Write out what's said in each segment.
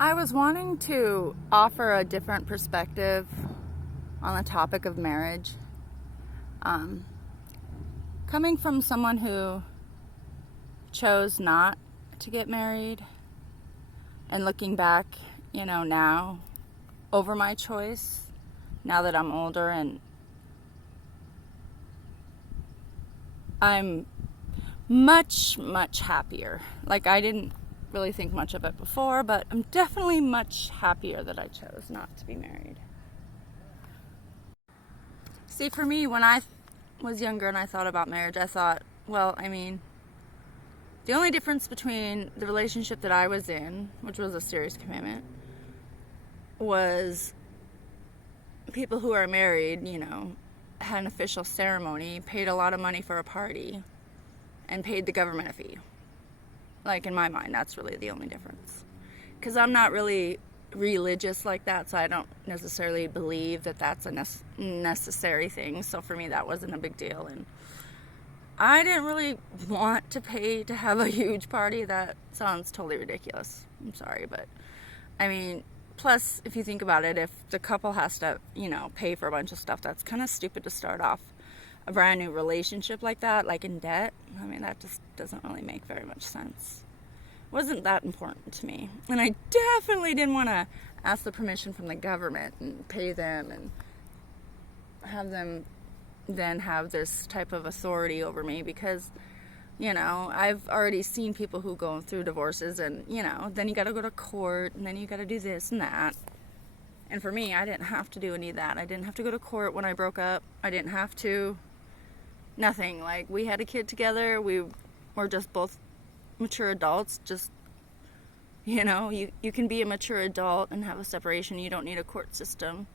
I was wanting to offer a different perspective on the topic of marriage. Um, Coming from someone who chose not to get married and looking back, now over my choice, now that I'm older and I'm much, much happier. Like, I didn't really think much of it before, but I'm definitely much happier that I chose not to be married. See, for me, when I was younger and I thought about marriage, I thought, the only difference between the relationship that I was in, which was a serious commitment, was people who are married, had an official ceremony, paid a lot of money for a party, and paid the government a fee. Like, in my mind, that's really the only difference. Because I'm not really religious like that, so I don't necessarily believe that that's a necessary thing. So for me, that wasn't a big deal. And I didn't really want to pay to have a huge party. That sounds totally ridiculous. I'm sorry, but plus, if you think about it, if the couple has to, pay for a bunch of stuff, that's kind of stupid to start off a brand new relationship like that, like in debt. That just doesn't really make very much sense. It wasn't that important to me. And I definitely didn't want to ask the permission from the government and pay them and have them then have this type of authority over me because, I've already seen people who go through divorces and, then you got to go to court and then you got to do this and that. And for me, I didn't have to do any of that. I didn't have to go to court when I broke up. I didn't have to. Nothing. Like, we had a kid together. We were just both mature adults. Just, you can be a mature adult and have a separation. You don't need a court system,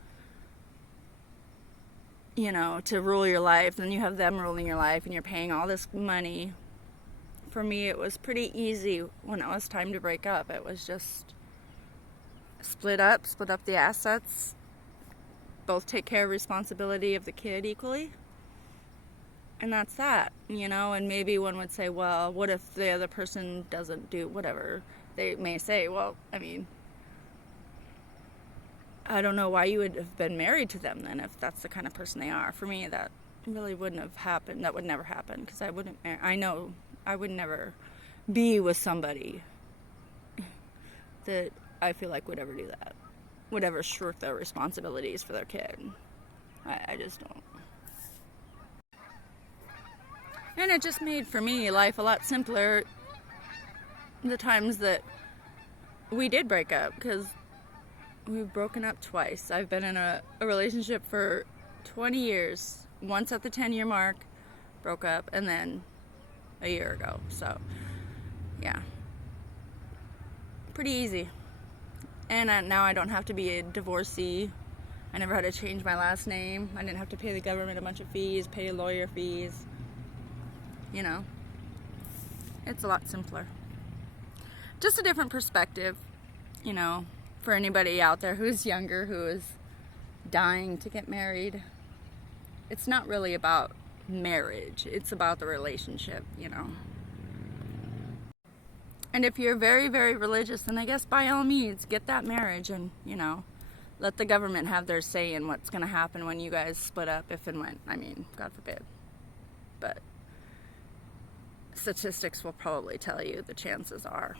to rule your life. Then you have them ruling your life and you're paying all this money. For me, it was pretty easy when it was time to break up. It was just split up the assets, both take care of responsibility of the kid equally. And that's that, and maybe one would say, well, what if the other person doesn't do whatever? They may say, well, I don't know why you would have been married to them then if that's the kind of person they are. For me, that really wouldn't have happened. That would never happen because I know I would never be with somebody that I feel like would ever do that, would ever shirk their responsibilities for their kid. I just don't. And it just made, for me, life a lot simpler the times that we did break up, because we've broken up twice. I've been in a relationship for 20 years. Once at the 10-year mark, broke up, and then a year ago. So, yeah. Pretty easy. And now I don't have to be a divorcee. I never had to change my last name. I didn't have to pay the government a bunch of fees, pay lawyer fees. It's a lot simpler. Just a different perspective, for anybody out there who's younger, who is dying to get married. It's not really about marriage. It's about the relationship, And if you're very, very religious, then I guess by all means, get that marriage and, let the government have their say in what's going to happen when you guys split up, if and when. God forbid. But statistics will probably tell you the chances are.